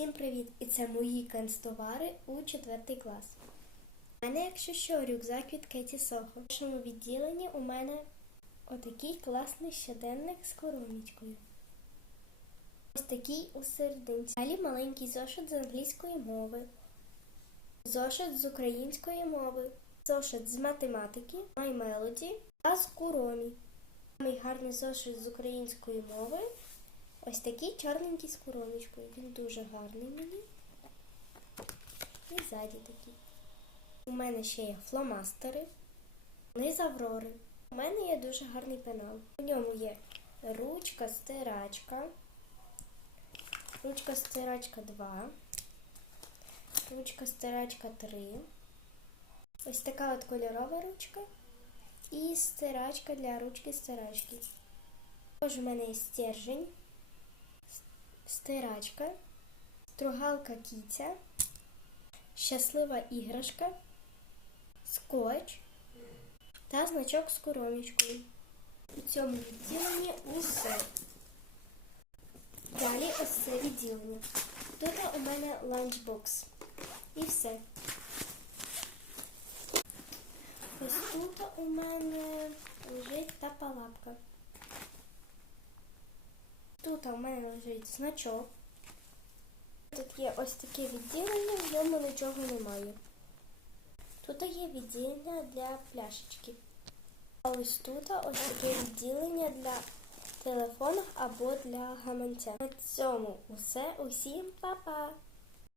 Всім привіт! І це мої канцтовари у 4 клас. У мене, якщо що, рюкзак від Кеті Сохо. В першому відділенні у мене отакий класний щоденник з коронечкою. Ось такий у серединці. Далі маленький зошит з англійської мови, зошит з української мови, зошит з математики, My Melody та з Куромі. Самий гарний зошит з української мови. Ось такий чорненький з короночкою. Він дуже гарний мені. І ззаді такий. У мене ще є фломастери. Вони з Аврори. У мене є дуже гарний пенал. У ньому є ручка, стирачка. Ручка стирачка 2. Ручка стирачка 3. Ось така от кольорова ручка. І стирачка для ручки стирачки. Також у мене є стержень стирачка, стругалка кіця, щаслива іграшка, скотч та значок з короночкою. У цьому відділенні усе. Далі ось це відділення. Тут у мене ланчбокс. І все. Ось тут у мене лежить та палапка. Тут у мене лежить значок. Тут є ось таке відділення, в ньому нічого немає. Тут є відділення для пляшечки. А ось тут ось таке відділення для телефону або для гаманця. На цьому усе. Усім па-па!